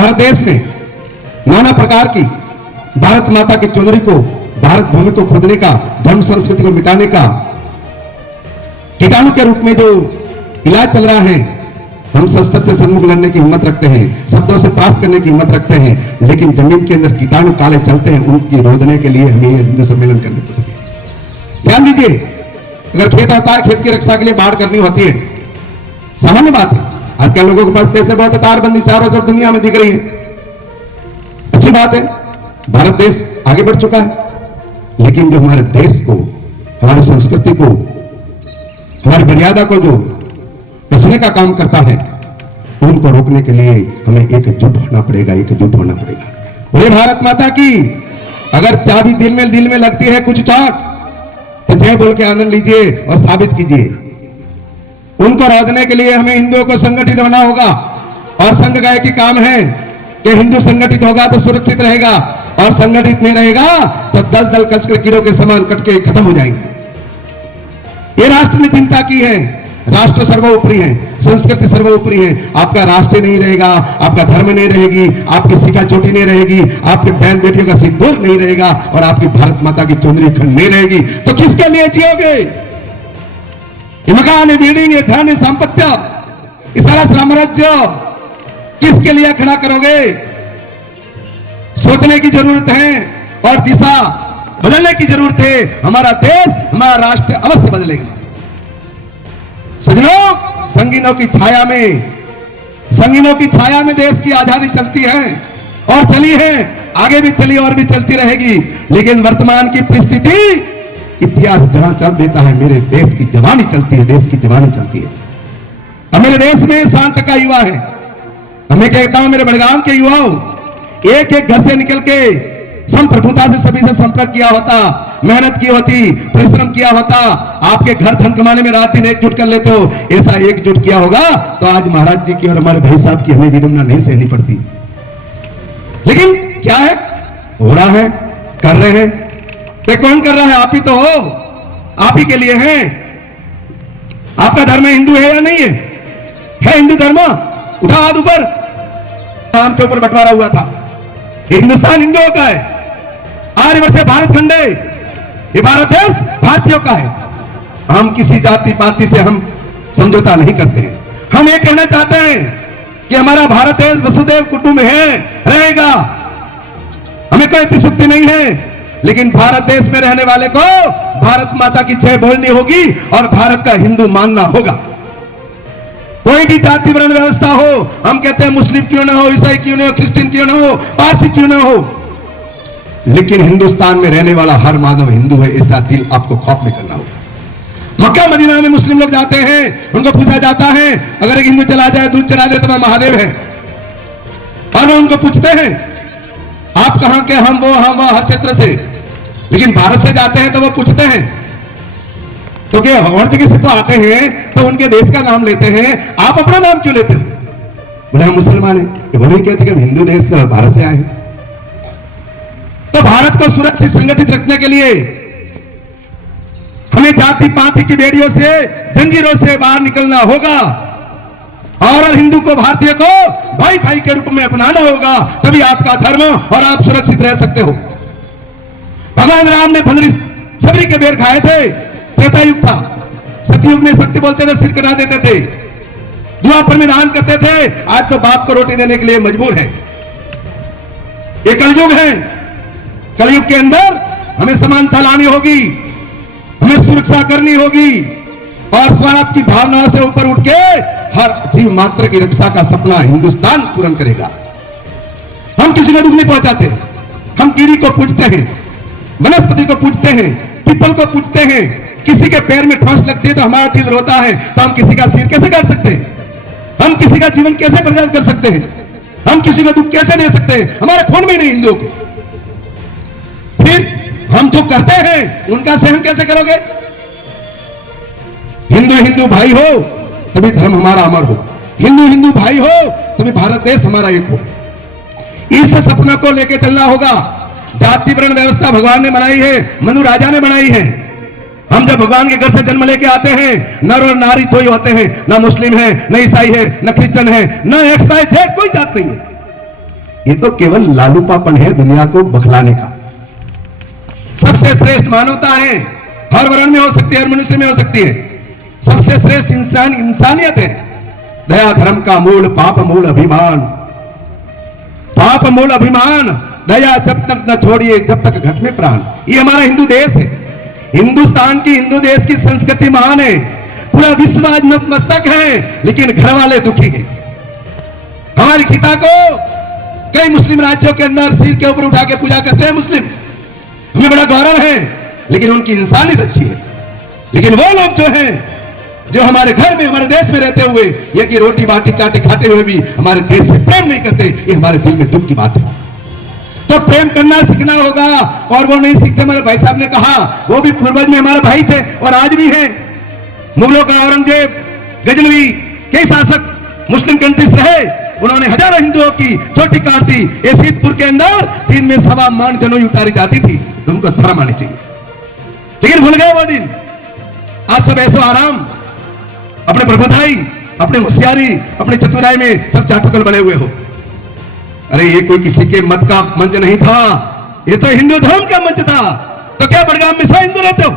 भारत देश में नाना प्रकार की भारत माता की चुनरी को, भारत भूमि को खोदने का, धर्म संस्कृति को मिटाने का कीटाणु के रूप में जो इलाज चल रहा है, हम शस्त्र से सन्मुख लड़ने की हिम्मत रखते हैं, शब्दों से परास्त करने की हिम्मत रखते हैं, लेकिन जमीन के अंदर कीटाणु काले चलते हैं, उनकी रोधने के लिए हमें हिंदू सम्मेलन करने पड़ते हैं। ध्यान दीजिए, अगर खेत होता है, खेत की रक्षा के लिए बाढ़ करनी होती है, सामान्य बात है। आजकल लोगों के पास पैसे बहुत है, तारबंदी चारों तरफ दुनिया में दिख रही है, अच्छी बात है, भारत देश आगे बढ़ चुका है। लेकिन जो हमारे देश को, हमारी संस्कृति को, हमारी मर्यादा को जो बचने का काम करता है, उनको रोकने के लिए हमें एकजुट होना पड़ेगा, एकजुट होना पड़ेगा। बोले भारत माता की। अगर चाबी दिल में लगती है कुछ चोट, तो जय बोल के आनंद लीजिए और साबित कीजिए। उनको रोकने के लिए हमें हिंदुओं को संगठित होना होगा, और संघ गाय की काम है कि हिंदू संगठित होगा तो सुरक्षित रहेगा, और संगठित नहीं रहेगा तो दल दल कचकर कीड़ों के समान कट के खत्म हो जाएंगे। ये राष्ट्र ने चिंता की है। राष्ट्र सर्वोपरि है, संस्कृति सर्वोपरि है। आपका राष्ट्र नहीं रहेगा, आपका धर्म नहीं रहेगी, आपकी शिखा चोटी नहीं रहेगी, आपके बहन बेटियों का सिंदूर नहीं रहेगा, और आपकी भारत माता की चुनरी खंड नहीं रहेगी, तो किसके लिए जियोगे? ये मकान, बिल्डिंग, ये धन, संपत्ति, ये सारा साम्राज्य किसके लिए खड़ा करोगे? सोचने की जरूरत है और दिशा बदलने की जरूरत है। हमारा देश, हमारा राष्ट्र अवश्य बदलेगा। सजनों, संगीनों की छाया में देश की आजादी चलती है और चली है, आगे भी चली और भी चलती रहेगी। लेकिन वर्तमान की परिस्थिति, इतिहास जहां चल देता है, मेरे देश की जवानी चलती है, देश की जवानी चलती है। अब मेरे देश में 60% का युवा है। मैं कहता हूं, मेरे बड़गांव के युवाओं, एक एक घर से निकल के संप्रभुता से सभी से संपर्क किया होता, मेहनत की होती, परिश्रम किया होता, आपके घर धन कमाने में रात दिन एकजुट कर लेते हो, ऐसा एकजुट किया होगा तो आज महाराज जी की और हमारे भाई साहब की हमें विडंबना नहीं सहनी पड़ती। लेकिन क्या है, हो रहा है, कर रहे हैं, तो कौन कर रहा है? आप ही तो हो, आप ही के लिए है। आपका धर्म हिंदू है या नहीं है? है हिंदू धर्म? उठा हाथ ऊपर। नाम के ऊपर बंटवारा हुआ था, हिंदुस्तान हिंदुओं का है, आर्यवर्ष भारत खंड है, ये भारत देश भारतीयों का है। हम किसी जाति पाति से हम समझौता नहीं करते हैं। हम ये कहना चाहते हैं कि हमारा भारत देश वसुदेव कुटुंब है, रहेगा, हमें कोई अतिशुक्ति नहीं है। लेकिन भारत देश में रहने वाले को भारत माता की जय बोलनी होगी और भारत का हिंदू मानना होगा। कोई भी जाति वर्ण व्यवस्था हो, हम कहते हैं मुस्लिम क्यों ना हो, ईसाई क्यों ना हो, क्रिश्चियन क्यों ना हो, पारसी क्यों ना हो, लेकिन हिंदुस्तान में रहने वाला हर मानव हिंदू है, ऐसा दिल आपको खौफ में करना होगा। मक्का मदीना में मुस्लिम लोग जाते हैं, उनको पूछा जाता है, अगर एक हिंदू चला जाए, दूध चढ़ा दे तो मैं महादेव है, और वो उनको पूछते हैं आप कहां के? हम वो हर क्षेत्र से। लेकिन भारत से जाते हैं तो वो पूछते हैं, तो क्या हर जगह से तो आते हैं, तो उनके देश का नाम लेते हैं, आप अपना नाम क्यों लेते हो? बोले हम मुसलमान हैं। वो नहीं कहते कि हम हिंदू देश से, भारत से आए हैं। तो भारत को सुरक्षित संगठित रखने के लिए हमें जाति पाति की बेड़ियों से, जंजीरों से बाहर निकलना होगा, और हिंदू को, भारतीय को भाई भाई के रूप में अपनाना होगा, तभी आपका धर्म और आप सुरक्षित रह सकते हो। भगवान राम ने भद्री सबरी के बेर खाए थे, त्रेता युग था, सतयुग में शक्ति बोलते थे, सिर कटा देते थे, द्वापर में दान करते थे, आज तो बाप को रोटी देने के लिए मजबूर है। ये कलयुग है, कलयुग के अंदर हमें समानता लानी होगी, हमें सुरक्षा करनी होगी, और स्वराज की भावना से ऊपर उठ के हर जीव मात्र की रक्षा का सपना हिंदुस्तान पूर्ण करेगा। हम किसी को दुख नहीं पहुंचाते, हम कीड़ी को पूजते हैं, वनस्पति को पूजते हैं, पीपल को पूजते हैं। किसी के पैर में ठोस लगती है तो हमारा दिल रोता है, तो हम किसी का सिर कैसे काट सकते हैं? हम किसी का जीवन कैसे बर्बाद कर सकते हैं? हम किसी को दुख कैसे दे सकते हैं? हमारे खून में नहीं हिंदुओं के। फिर हम जो करते हैं उनका सहन कैसे करोगे? हिंदू हिंदू भाई हो तभी धर्म हमारा अमर हो, हिंदू हिंदू भाई हो तभी भारत देश हमारा एक हो। इस सपना को लेकर चलना होगा। जाति वर्ण व्यवस्था भगवान ने बनाई है, मनु राजा ने बनाई है। हम जब भगवान के घर से जन्म लेके आते हैं, नर और नारी दो ही होते हैं, ना मुस्लिम है, न ईसाई है, न क्रिश्चियन है, न एक्स वाई जेड कोई जात नहीं है। ये तो केवल लालूपापन है दुनिया को बखलाने का। सबसे श्रेष्ठ मानवता है, हर वर्ण में हो सकती है, हर मनुष्य में हो सकती है। सबसे श्रेष्ठ इंसानियत है। दया धर्म का मूल, पाप मूल अभिमान, पाप मूल अभिमान। दया जब तक न छोड़िए जब तक घट में प्राण। ये हमारा हिंदू देश है, हिंदुस्तान की, हिंदू देश की संस्कृति महान है। पूरा विश्व आज नतमस्तक है, लेकिन घर वाले दुखी हैं। हमारी गीता को कई मुस्लिम राज्यों के अंदर सिर के ऊपर उठा के पूजा करते हैं मुस्लिम, हमें बड़ा गौरव है, लेकिन उनकी इंसानियत अच्छी है। लेकिन वो लोग जो हैं, जो हमारे घर में, हमारे देश में रहते हुए ये कि रोटी बाटी चाटी खाते हुए भी हमारे देश से प्रेम नहीं करते, ये हमारे दिल में दुख की बात है। तो प्रेम करना सीखना होगा, और वो नहीं सीखते। हमारे भाई साहब ने कहा, वो भी पूर्वज में हमारे भाई थे और आज भी हैं। मुगलों का औरंगजेब, गजनवी, कई शासक मुस्लिम कंट्रीज रहे, उन्होंने हजारों हिंदुओं की चोटी काट दी। सीतपुर के अंदर 3 में 1.25 मान जनोई उतारी जाती थी, तुमको शर्म आनी चाहिए। लेकिन भूल गए वो दिन। आज सब ऐसो आराम, अपने प्रभुताई, अपने होशियारी, अपने चतुराई में सब चाटुकल बने हुए हो। अरे ये कोई किसी के मत का मंच नहीं था, ये तो हिंदू धर्म का मंच था। तो क्या बड़गाम में 100 हिंदू रहते हो?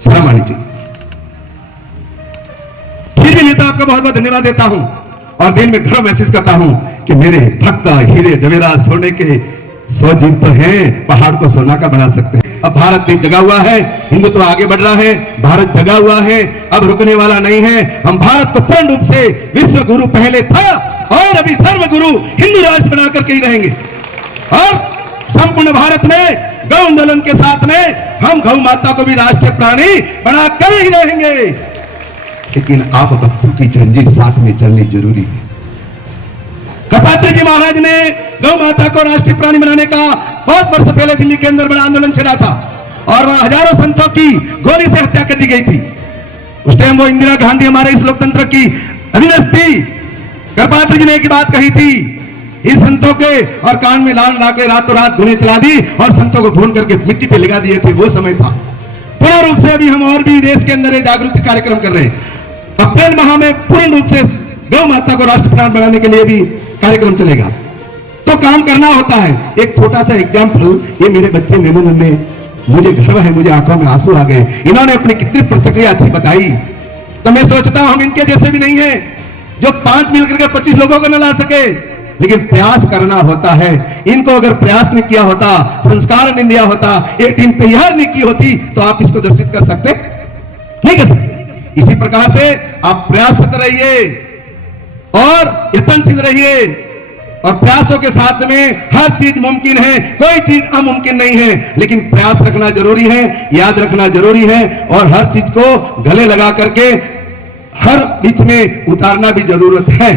शर्म आनी चाहिए। फिर भी नेता आपका बहुत बहुत धन्यवाद देता हूं और दिल में गर्व महसूस करता हूं कि मेरे भक्त हीरे जवेरात सोने के 100 जीव तो हैं, पहाड़ को सोना का बना सकते हैं। अब भारत देश जगा हुआ है, हिंदुत्व तो आगे बढ़ रहा है, भारत जगा हुआ है, अब रुकने वाला नहीं है। हम भारत को पूर्ण रूप से विश्व गुरु पहले था और अभी धर्म गुरु हिंदू राष्ट्र बना करके ही रहेंगे। और संपूर्ण भारत में गौ आंदोलन के साथ में हम गौ माता को भी राष्ट्रीय प्राणी बनाकर ही रहेंगे। लेकिन आप भक्तों की जंजीर साथ में चलनी जरूरी है। कपात्री जी महाराज ने गौ माता को राष्ट्रीय प्राणी बनाने का बहुत वर्ष पहले दिल्ली के अंदर बड़ा आंदोलन छेड़ा था और वहां हजारों संतों की गोली से हत्या कर दी गई थी। उस टाइम वो इंदिरा गांधी हमारे इस लोकतंत्र की अधीनस्थ थी। कपात्री जी ने एक बात कही थी, इस संतों के और कान में लाल लाके रातों रात गोली चला दी और संतों को भून करके मिट्टी पे लगा दिए थे। वो समय था। पूर्ण रूप से अभी हम और भी देश के अंदर जागृति कार्यक्रम कर रहे हैं। अप्रैल माह में पूर्ण रूप से गौ माता को राष्ट्र प्राण बनाने के लिए भी कार्यक्रम चलेगा। तो काम करना होता है। एक छोटा सा एग्जाम्पल, ये मेरे बच्चे मेमून ने, मुझे गर्व है, मुझे आंखों में आंसू आ गए। इन्होंने अपनी कितनी प्रतिक्रिया अच्छी बताई। तो मैं सोचता हूं हम इनके जैसे भी नहीं है जो 5 मिलकर के 25 लोगों को न ला सके, लेकिन प्रयास करना होता है। इनको अगर प्रयास नहीं किया होता, संस्कार नहीं दिया होता, एक टीम तैयार नहीं की होती, तो आप इसको दर्शित कर सकते नहीं कर सकते। इसी प्रकार से आप प्रयासरत रहिए और यत्नशील रहिए और प्रयासों के साथ में हर चीज मुमकिन है, कोई चीज अमुमकिन नहीं है। लेकिन प्रयास रखना जरूरी है, याद रखना जरूरी है और हर चीज को गले लगा करके हर बीच में उतारना भी जरूरत है।